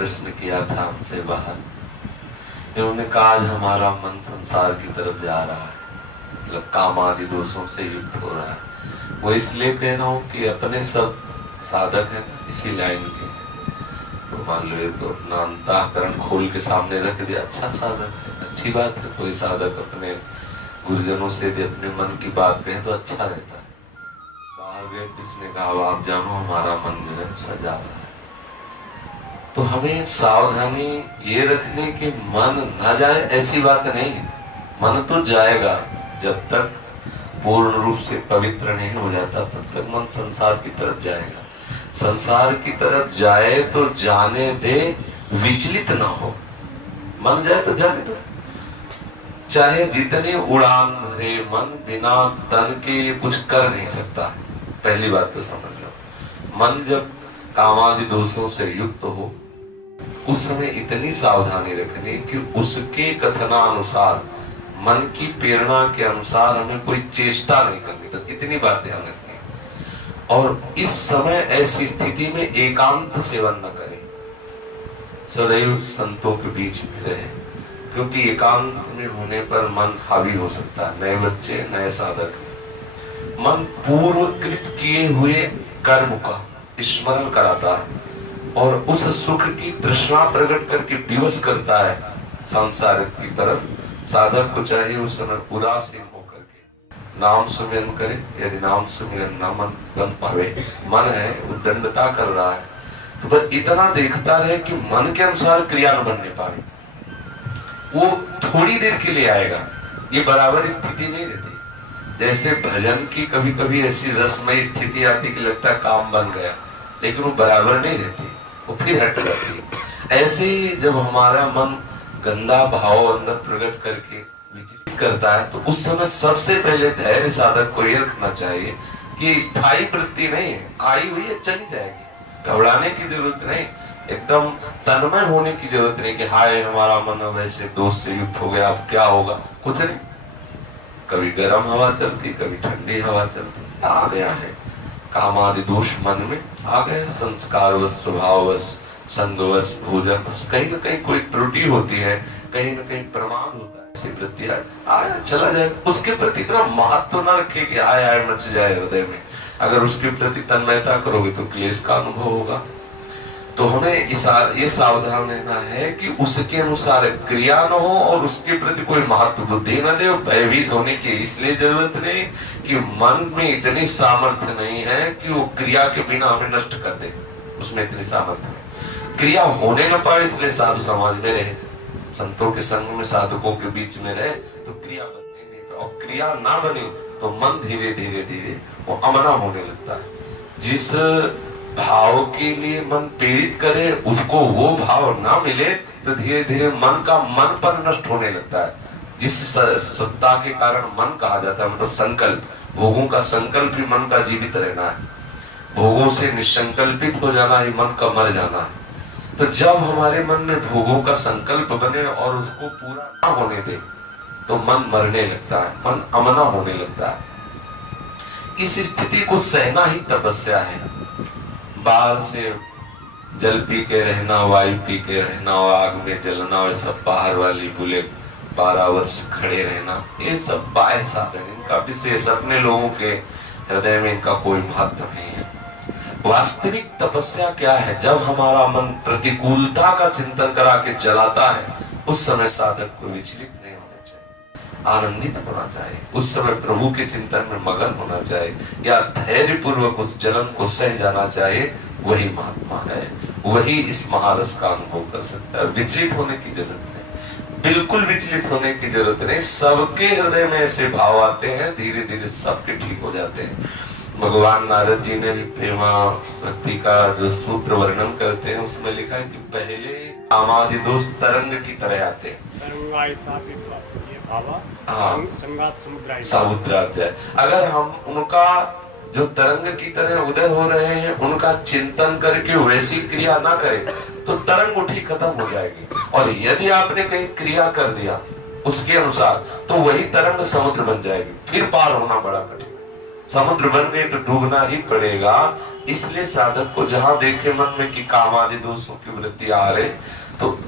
प्रश्न किया था हमसे बाहर। इन्होंने कहा आज हमारा मन संसार की तरफ जा रहा है, मतलब काम आदि दोषों से युक्त हो रहा है। वो इसलिए कह रहा हूँ कि अपने सब साधक हैं इसी लाइन के, तो मान लो ये तो अपना अंतःकरण खोल के सामने रख दिया, अच्छा साधक है, अच्छी बात है। कोई साधक अपने गुरुजनों से यदि अपने मन की बात कहे तो अच्छा रहता है। बाहर गए किसने कहा आप जानो हमारा मन जो है सजा रहा है। तो हमें सावधानी ये रखने की मन न जाए ऐसी बात नहीं है। मन तो जाएगा, जब तक पूर्ण रूप से पवित्र नहीं हो जाता तब तक मन संसार की तरफ जाएगा। संसार की तरफ जाए तो जाने दे, विचलित ना हो। मन जाए तो जाने दो, चाहे जितनी उड़ान भरे मन बिना तन के कुछ कर नहीं सकता। पहली बात तो समझ लो, मन जब कामादि दोषों से युक्त हो उस समय इतनी सावधानी रखनी कि उसके कथनानुसार, मन की प्रेरणा के अनुसार हमें कोई चेष्टा नहीं करनी, तो इतनी बात ध्यान रखनी। और इस समय ऐसी स्थिति में एकांत सेवन न करें, सदैव संतों के बीच में रहे, क्योंकि एकांत में होने पर मन हावी हो सकता है। नए बच्चे, नए साधक, मन पूर्वकृत किए हुए कर्म का स्मरण कराता है और उस सुख की तृष्णा प्रकट करके विवश करता है संसार की तरफ। साधक को चाहिए उस समय उदासीन होकर के नाम सुमिरन करे। यदि नाम सुमिरन न मन बन पावे, मन है उद्दंडता कर रहा है, तो बस इतना देखता रहे कि मन के अनुसार क्रिया न बनने पावे। वो थोड़ी देर के लिए आएगा, ये बराबर स्थिति नहीं रहती। जैसे भजन की कभी कभी ऐसी रसमय स्थिति आती कि लगता है काम बन गया, लेकिन वो बराबर नहीं रहती, वो फिर हट जाती है। ऐसे ही जब हमारा मन गंदा भाव अंदर प्रकट करके विचलित करता है, तो उस समय सबसे पहले धैर्य साधक को यह रखना चाहिए कि स्थायी वृत्ति नहीं है, आई हुई है चली जाएगी, घबराने की जरूरत नहीं, एकदम तन्मय होने की जरूरत नहीं कि हाय हमारा मन वैसे दोष से युक्त हो गया, अब क्या होगा, कुछ नहीं। कभी गर्म हवा चलती, कभी ठंडी हवा चलती, आ गया है कामादि दोष मन में आ गए, संस्कारवश, स्वभाववश, संगवश, भोजन, कहीं न कहीं कोई त्रुटि होती है, कहीं न कहीं प्रमाद होता है, ऐसी वृत्ति आया चला जाए। उसके प्रति इतना महत्व न रखे कि आया मच जाए हृदय में। अगर उसके प्रति तन्मयता करोगे तो क्लेश का अनुभव होगा। तो हमें ये सावधान रहना है कि उसके अनुसार क्रिया न हो और उसके प्रति कोई महत्व बुद्धि न दे। भयभीत होने की इसलिए जरूरत नहीं कि मन में इतनी सामर्थ्य नहीं है कि वो क्रिया के बिना हमें नष्ट कर दे, उसमें इतनी सामर्थ्य नहीं। क्रिया होने न पाए इसलिए साधु समाज में रहे, संतों के संग में, साधकों के बीच में रहे, तो क्रिया बनने नहीं, और क्रिया ना बनी तो मन धीरे धीरे धीरे वो अमना होने लगता है। जिस भाव के लिए मन प्रेरित करे उसको वो भाव ना मिले तो धीरे धीरे मन का मन पर नष्ट होने लगता है। जिस सत्ता के कारण मन कहा जाता है, मतलब संकल्प, भोगों का संकल्प ही मन का जीवित रहना है, भोगों से निसंकल्पित हो जाना ही मन का मर जाना है। तो जब हमारे मन में भोगों का संकल्प बने और उसको पूरा ना होने दे तो मन मरने लगता है, मन अमना होने लगता है। इस स्थिति को सहना ही तपस्या है। बाहर से जल पी के रहना, वायु पी के रहना, और आग में जलना, और सब बाहर वाली बुले 12 वर्ष खड़े रहना, ये सब बाह्य साधन, इनका विशेष अपने लोगों के हृदय में इनका कोई महत्व नहीं है। वास्तविक तपस्या क्या है? जब हमारा मन प्रतिकूलता का चिंतन करा के जलाता है, उस समय साधक को विचलित नहीं होना चाहिए, आनंदित होना चाहिए, उस समय प्रभु के चिंतन में मगन होना चाहिए, या धैर्य पूर्वक उस जलन को सह जाना चाहिए। वही महात्मा है, वही इस महारस का अनुभव कर सकता है। विचलित होने की जरूरत नहीं, बिल्कुल विचलित होने की जरूरत नहीं। सबके हृदय में ऐसे भाव आते हैं, धीरे धीरे सबके ठीक हो जाते हैं। भगवान नारद जी ने भी प्रेमा भक्ति का जो सूत्र वर्णन करते हैं उसमें लिखा है कि पहले कामादि दोष तरंग की तरह आते हैं, समुद्र। अगर हम उनका जो तरंग की तरह उदय हो रहे हैं उनका चिंतन करके वैसी क्रिया ना करें तो तरंग उठी खत्म हो जाएगी। और यदि आपने कहीं क्रिया कर दिया उसके अनुसार तो वही तरंग समुद्र बन जाएगी, फिर पार होना बड़ा कठिन। समुद्र बन गए तो डूबना ही पड़ेगा। इसलिए साधक को जहां देखे मन में कि काम आदि दोषों की वृत्ति आ रहे, तो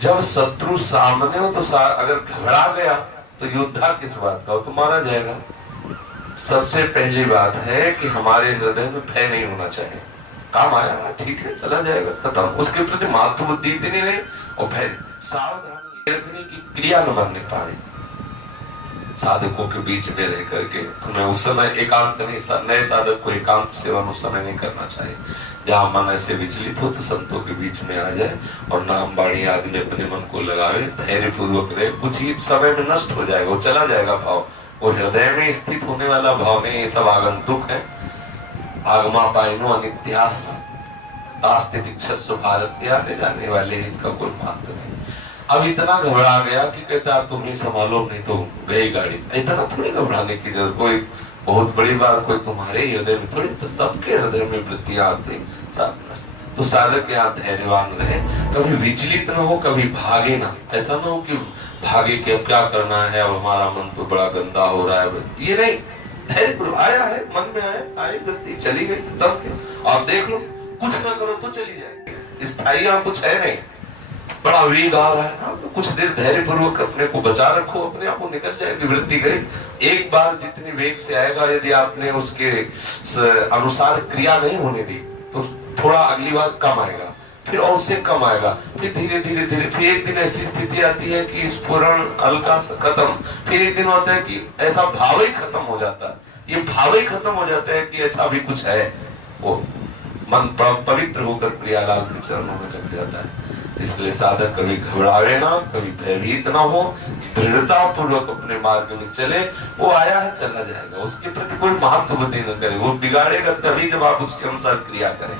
जब शत्रु सामने हो तो अगर घबरा गया तो योद्धा किस बात का हो, तो मारा जाएगा। सबसे पहली बात है कि हमारे हृदय में भय नहीं होना चाहिए। काम आया ठीक है चला जाएगा खत्म, उसके प्रति मातृ बुद्धि इतनी नहीं और भय सावधानी रखने की क्रिया न बनने पाए। साधकों के बीच में रह करके हमें उस समय एकांत नहीं, नए साधक को एकांत सेवन उस समय नहीं करना चाहिए। जहां मन ऐसे विचलित हो तो संतों के बीच में आ जाए और नाम बाणी आदि में अपने मन को लगावे, धैर्य पूर्वक रहे। कुछ ही समय में नष्ट हो जाएगा, वो चला जाएगा भाव, वो हृदय में स्थित होने वाला भाव नहीं। ये सब आगंतुक है। आगमा पाइनो अनित्यास दास्ते दीक्षस्व भारत के आने जाने वाले, इनका कोई महत्व नहीं। अब इतना घबरा गया कि कहता है तुम ही संभालो नहीं तो गई गाड़ी। इतना थोड़ी घबराने की जरूरत, कोई बहुत बड़ी बात कोई तुम्हारे हृदय में थोड़ी, तो सबके हृदय में वृत्तियां आती सब। तो साधक यहाँ धैर्यवान रहे, कभी विचलित न हो, कभी भागे ना। ऐसा ना हो कि भागे कि अब क्या करना है, अब हमारा मन तो बड़ा गंदा हो रहा है, ये नहीं। धैर्य आया है, मन में आया, आई वृत्ति चली गई, तब आप देख लो, कुछ ना करो तो चली जाएगी। स्थायी यहाँ कुछ है नहीं। बड़ा वेग आ रहा है, हाँ तो कुछ देर धैर्य पूर्वक अपने को बचा रखो, अपने आप को निकल जाएगी वृत्ति गई। एक बार जितनी वेग से आएगा, यदि आपने उसके अनुसार क्रिया नहीं होने दी तो थोड़ा अगली बार कम आएगा, फिर और उससे कम आएगा, फिर धीरे धीरे धीरे, फिर एक दिन ऐसी स्थिति आती है कि स्फुरण हल्का सा खत्म, फिर एक दिन होता है कि ऐसा भाव ही खत्म हो जाता है। ये भाव ही खत्म हो जाता है कि ऐसा भी कुछ है। वो मन पवित्र होकर प्रियालाल के चरणों में लग जाता है। इसलिए साधक कभी घबरावे ना, कभी भयभीत ना हो, दृढ़ता पूर्वक अपने मार्ग में चले। वो आया है चला जाएगा, उसके प्रति कोई महत्व बुद्धि न करे। वो बिगाड़ेगा तभी जब आप उसके अनुसार क्रिया करें।